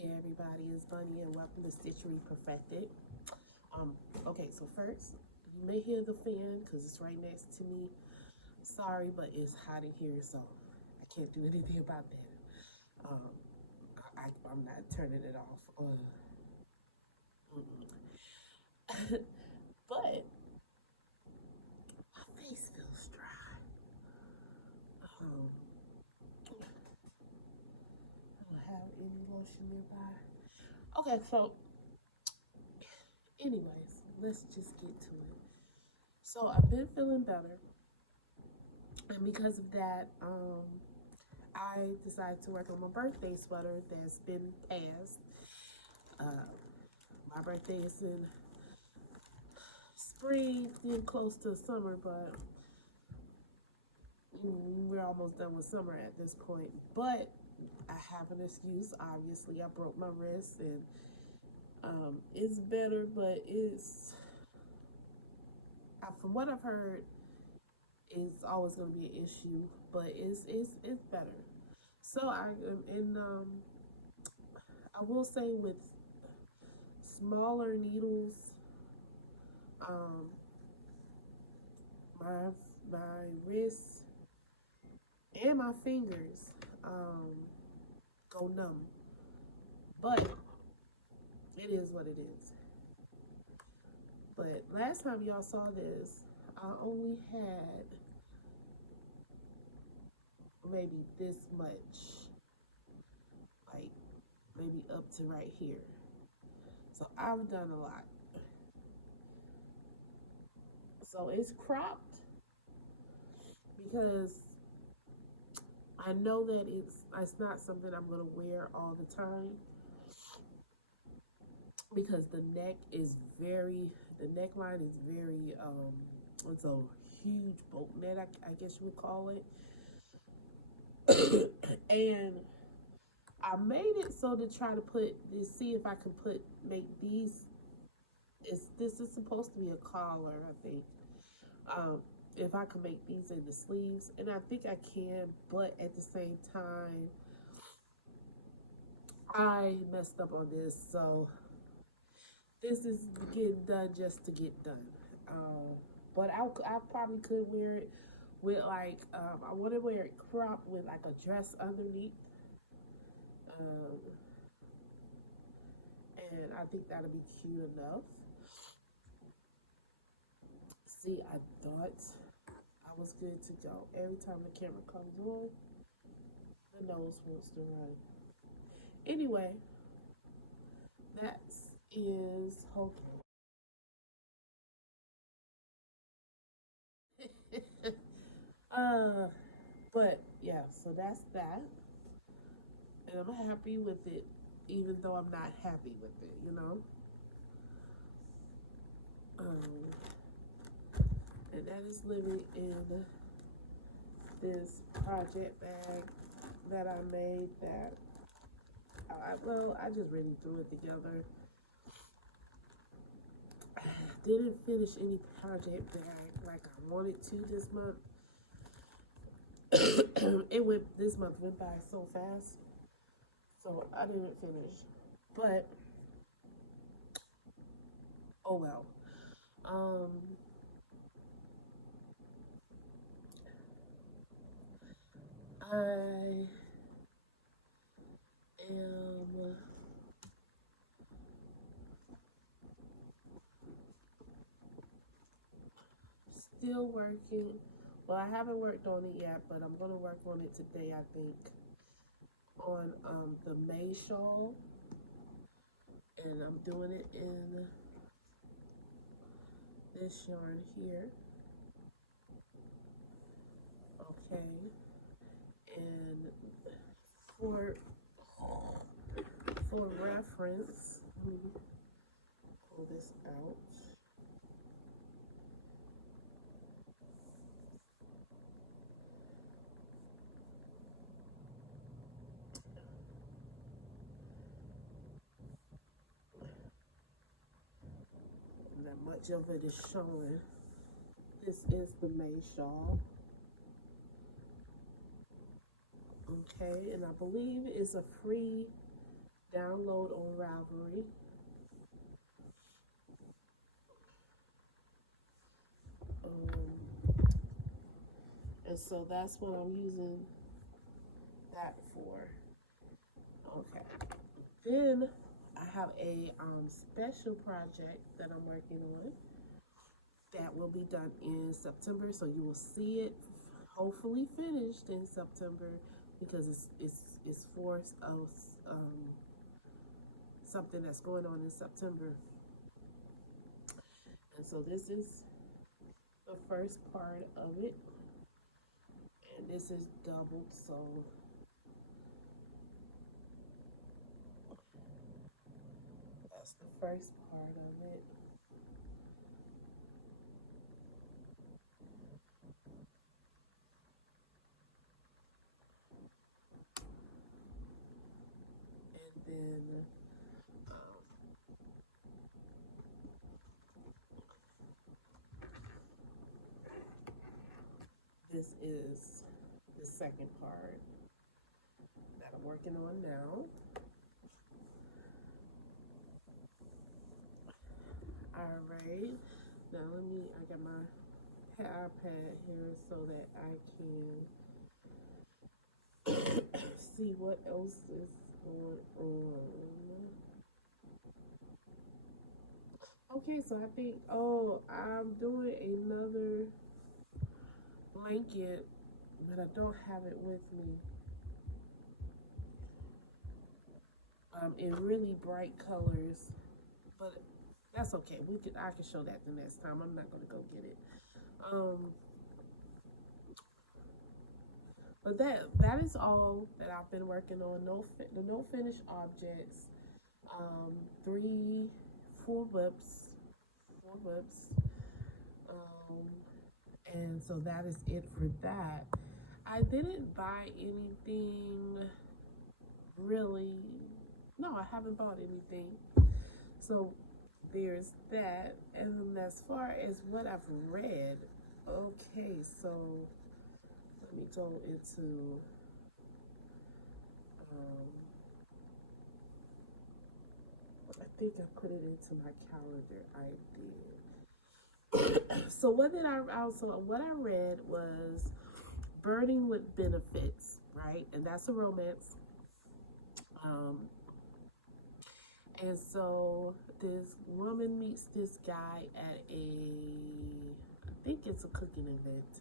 Hey everybody, it's Bunny and welcome to Stitchery Perfected. Okay, so first, you may hear the fan because it's right next to me. Sorry, but it's hot in here, so I can't do anything about that. I'm not turning it off. But my face feels dry. Um, I don't have any lotion nearby. Okay, so anyways, let's just get to it. So I've been feeling better, and because of that, I decided to work on my birthday sweater that's been passed. Uh, my birthday is in spring, getting close to summer, but we're almost done with summer at this point. But I have an excuse. Obviously, I broke my wrist, and it's better, but from what I've heard, it's always going to be an issue. But it's better. So I will say with smaller needles, um, my wrists and my fingers go numb, but it is what it is. But last time y'all saw this, I only had maybe this much, like maybe up to right here. So I've done a lot. So it's cropped because I know that it's not something I'm gonna wear all the time, because the neckline is very it's a huge boat neck, I guess you would call it. And I made it so to try to see if I can make these, this is supposed to be a collar, I think. If I can make these in the sleeves, and I think I can, but at the same time, I messed up on this, so this is getting done just to get done. But I probably could wear it with like, I want to wear it cropped with like a dress underneath. And I think that'll be cute enough. See, I thought I was good to go. Every time the camera comes on, the nose wants to run. Anyway, that is okay. uh, but yeah, so that's that, and I'm happy with it, even though I'm not happy with it. Um, and that is living in this project bag that I made. That I just really threw it together. Didn't finish any project bag like I wanted to this month. This month went by so fast, so I didn't finish. But oh well. Um, I am still working. Well, I haven't worked on it yet, but I'm gonna work on it today, I think, on the May shawl, and I'm doing it in this yarn here. Okay, and for reference, let me pull this out. Not much of it is showing. This is the May shawl. Okay, and I believe it's a free download on Ravelry. Um, and so that's what I'm using that for. Okay. Then I have a special project that I'm working on that will be done in September. So you will see it hopefully finished in September because it's for something that's going on in September. And so this is the first part of it, and this is doubled, so that's the first part of it. And then this is the second part that I'm working on now. All right, now I got my iPad here so that I can see what else is going on. Okay, so I think, oh, I'm doing another blanket, but I don't have it with me. In really bright colors, but that's okay. I can show that the next time. I'm not gonna go get it. But that is all that I've been working on. The no finished objects. Um, three, four whips, four whips. Um, and so that is it for that. I didn't buy anything really. No, I haven't bought anything. So there's that. And as far as what I've read, okay, so let me go into I think I put it into my calendar. I did. So what I read was Burning with Benefits, right? And that's a romance. And so this woman meets this guy at I think it's a cooking event,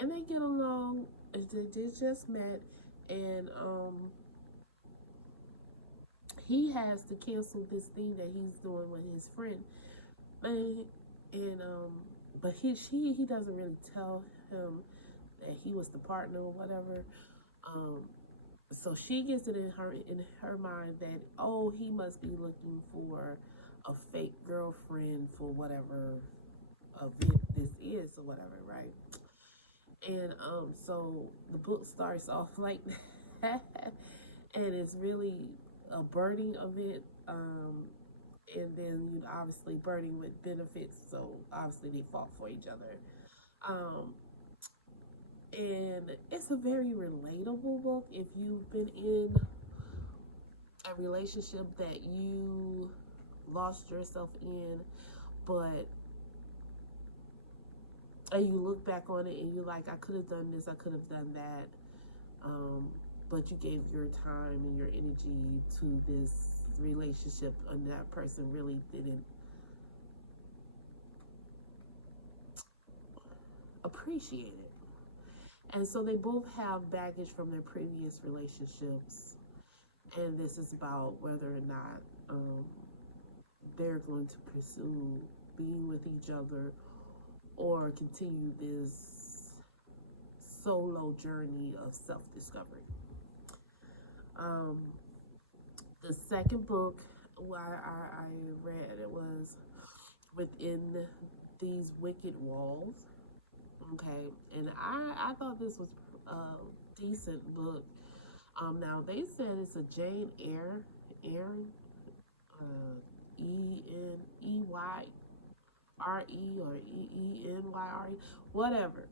and they get along. They just met, and he has to cancel this thing that he's doing with his friend, and but he doesn't really tell him that he was the partner or whatever. So she gets it in her mind that, oh, he must be looking for a fake girlfriend for whatever event this is or whatever, right? And so the book starts off like that, and it's really a burning event. And then obviously burning with benefits, so obviously they fought for each other. And it's a very relatable book if you've been in a relationship that you lost yourself in, and you look back on it and you're like, I could have done this, I could have done that, but you gave your time and your energy to this relationship, and that person really didn't appreciate it. And so they both have baggage from their previous relationships, and this is about whether or not they're going to pursue being with each other or continue this solo journey of self-discovery. The second book I read, it was Within These Wicked Walls. Okay, and I thought this was a decent book. Now they said it's a Jane Eyre, ENEYRE or EENYRE, whatever.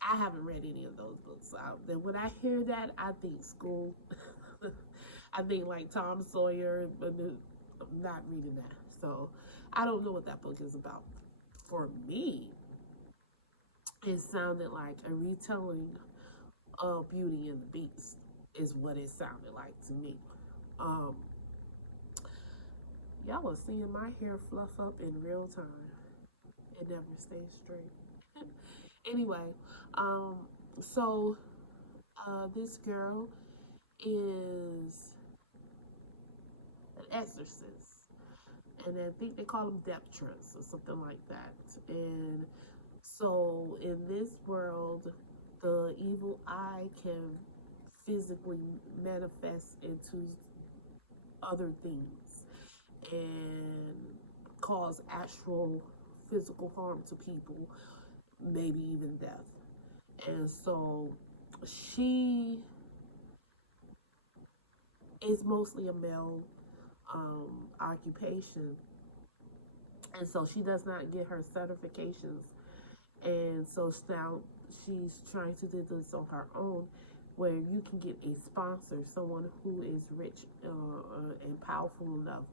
I haven't read any of those books. Then when I hear that, I think school. I think like Tom Sawyer, but I'm not reading that. So I don't know what that book is about. For me, it sounded like a retelling of Beauty and the Beast is what it sounded like to me. Um, y'all was seeing my hair fluff up in real time. It never stays straight. Anyway, um, so this girl is an exorcist, and I think they call them deptress or something like that. And so in this world, the evil eye can physically manifest into other things and cause actual physical harm to people, maybe even death. And so she is mostly a male occupation, and so she does not get her certifications, and so now she's trying to do this on her own, where you can get a sponsor, someone who is rich and powerful enough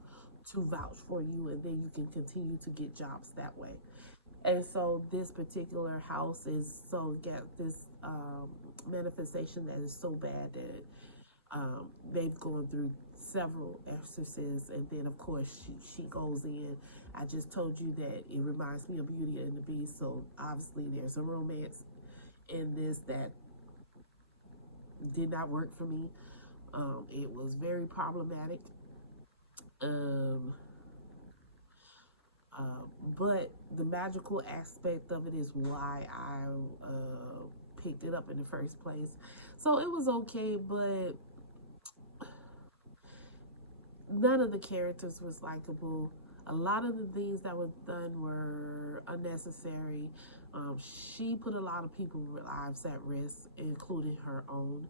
to vouch for you, and then you can continue to get jobs that way. And so this particular house is so get this manifestation that is so bad that they've gone through several exorcists, and then of course she goes in. I just told you that it reminds me of Beauty and the Beast, so obviously there's a romance in this that did not work for me. It was very problematic. But the magical aspect of it is why I picked it up in the first place. So it was okay, but none of the characters was likable. A lot of the things that were done were unnecessary. She put a lot of people's lives at risk, including her own.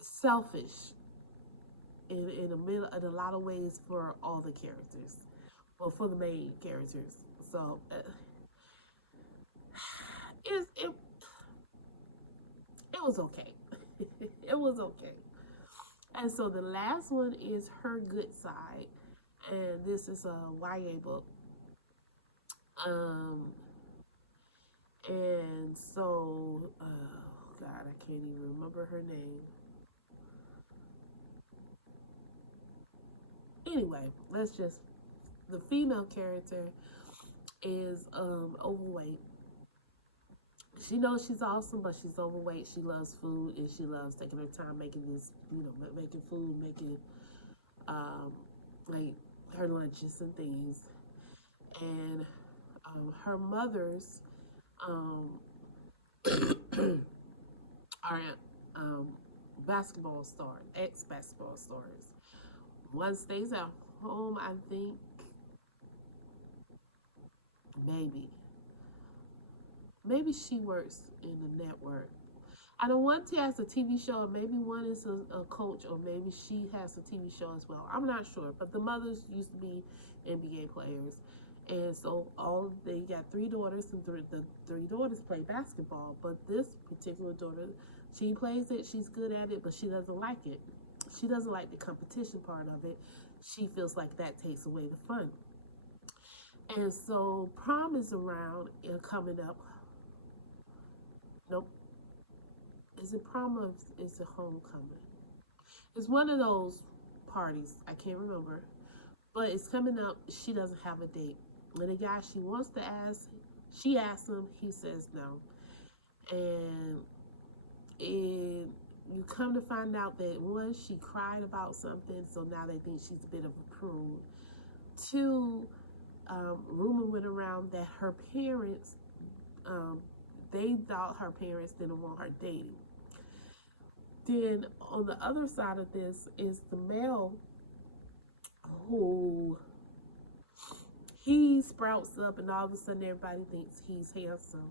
Selfish in a lot of ways for all the characters, well, for the main characters. So it was okay. It was okay. And so the last one is Her Good Side, and this is a YA book. And so, God, I can't even remember her name. Anyway, the female character is overweight. She knows she's awesome, but she's overweight. She loves food, and she loves taking her time making this, making food, making like her lunches and things. And her mother's are basketball stars, ex-basketball stars. One stays at home, I think, maybe she works in the network. I know one has a TV show, and maybe one is a coach, or maybe she has a TV show as well. I'm not sure, but the mothers used to be NBA players. And so they got three daughters, and the three daughters play basketball. But this particular daughter, she plays it, she's good at it, but she doesn't like it. She doesn't like the competition part of it. She feels like that takes away the fun. And so prom is around and coming up. Nope. Is it prom or is it homecoming? It's one of those parties. I can't remember. But it's coming up. She doesn't have a date. And the guy she wants to ask, she asks him. He says no. And you come to find out that, one, she cried about something, so now they think she's a bit of a prude. Two, rumor went around that her parents, they thought her parents didn't want her dating. Then on the other side of this is the male who he sprouts up, and all of a sudden everybody thinks he's handsome.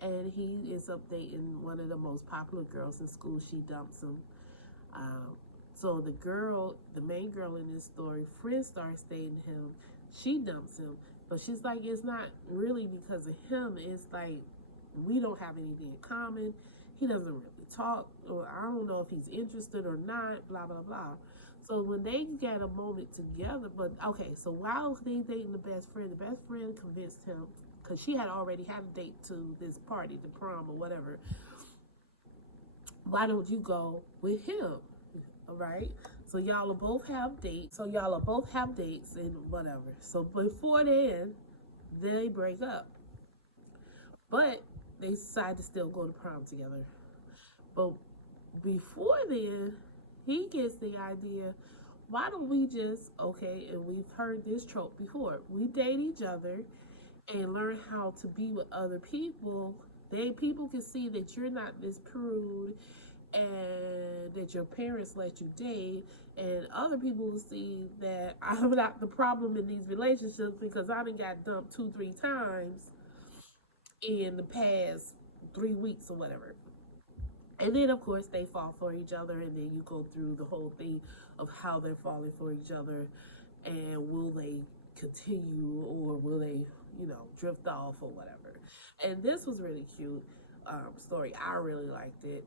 And he is up dating one of the most popular girls in school. She dumps him. So the main girl in this story, friend starts dating him. She dumps him. But she's like, it's not really because of him. It's like, we don't have anything in common. He doesn't really talk, or I don't know if he's interested or not, blah, blah, blah. So when they got a moment together, but okay, so while they dating the best friend convinced him, because she had already had a date to this party, the prom or whatever, why don't you go with him? All right. So y'all will both have dates. And whatever. So before then, they break up. But they decide to still go to prom together. But before then, he gets the idea, why don't we just, okay, and we've heard this trope before, we date each other and learn how to be with other people. People can see that you're not this prude and that your parents let you date, and other people will see that I'm not the problem in these relationships because I done got dumped 2-3 times in the past 3 weeks or whatever. And then of course they fall for each other, and then you go through the whole thing of how they're falling for each other, and will they continue or will they, drift off or whatever. And this was really cute story. I really liked it.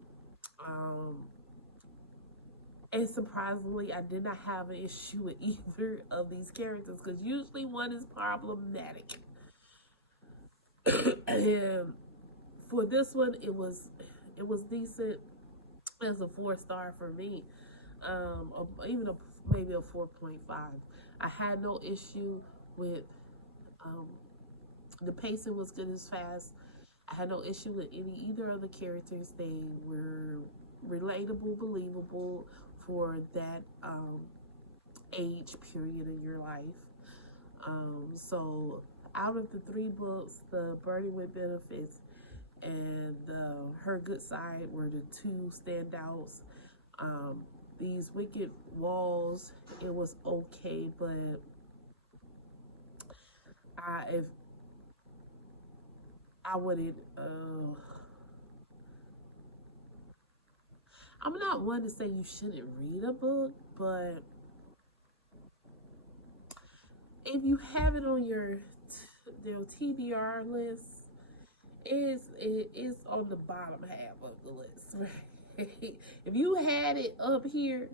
And surprisingly, I did not have an issue with either of these characters, because usually one is problematic. And for this one, it was decent as a 4-star for me, even maybe a 4.5. I had no issue with the pacing was good as fast. I had no issue with either of the characters. They were relatable, believable for that age period in your life. So out of the 3 books, the Burning with Benefits and Her Good Side were the 2 standouts. These Wicked Walls, it was okay, but I wouldn't. I'm not one to say you shouldn't read a book, but if you have it on your TBR list, it is on the bottom half of the list, right? If you had it up here,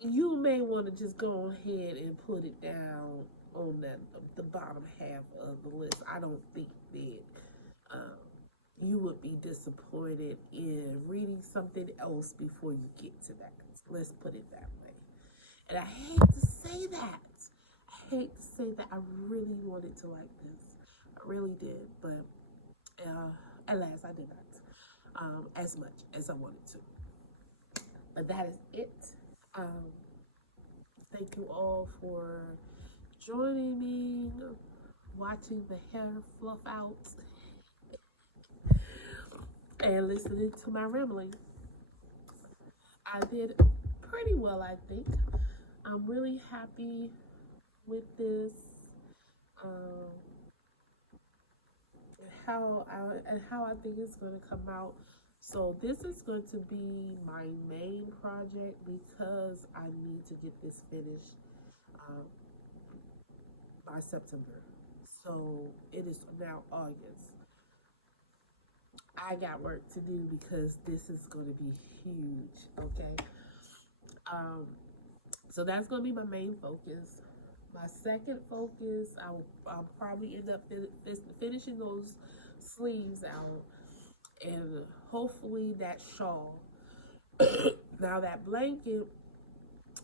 you may want to just go ahead and put it down on the bottom half of the list. I don't think that you would be disappointed in reading something else before you get to that. Let's put it that way. And I hate to say that. I really wanted to like this. I really did, but alas, I did not as much as I wanted to. But that is it. Thank you all for joining me, watching the hair fluff out, and listening to my rambling. I did pretty well, I think. I'm really happy with this. How I think it's going to come out. So this is going to be my main project because I need to get this finished by September. So it is now August. I got work to do because this is going to be huge, okay? So that's going to be my main focus. My second focus, I'll probably end up finishing those sleeves out, and hopefully that shawl. Now that blanket,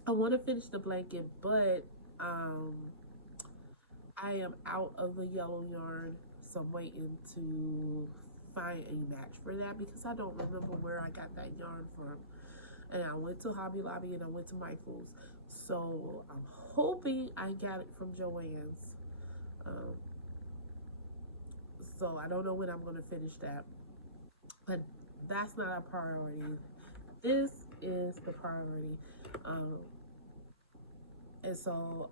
I want to finish the blanket, but I am out of the yellow yarn, so I'm waiting to find a match for that because I don't remember where I got that yarn from. And I went to Hobby Lobby and I went to Michael's, so I'm hoping I got it from Joann's. So I don't know when I'm going to finish that, but that's not a priority. This is the priority. And so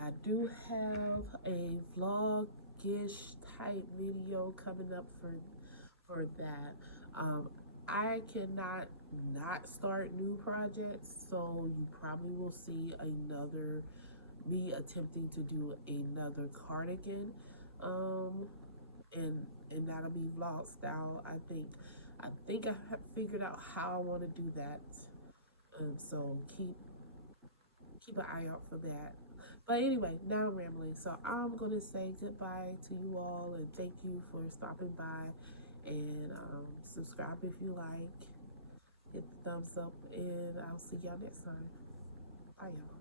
I do have a vlog-ish type video coming up for that. I cannot not start new projects, so you probably will see me attempting to do another cardigan, and and that'll be vlog style. I think I have figured out how I want to do that. So keep an eye out for that. But anyway, now I'm rambling. So I'm gonna say goodbye to you all and thank you for stopping by, and subscribe if you like. Hit the thumbs up, and I'll see y'all next time. Bye, y'all.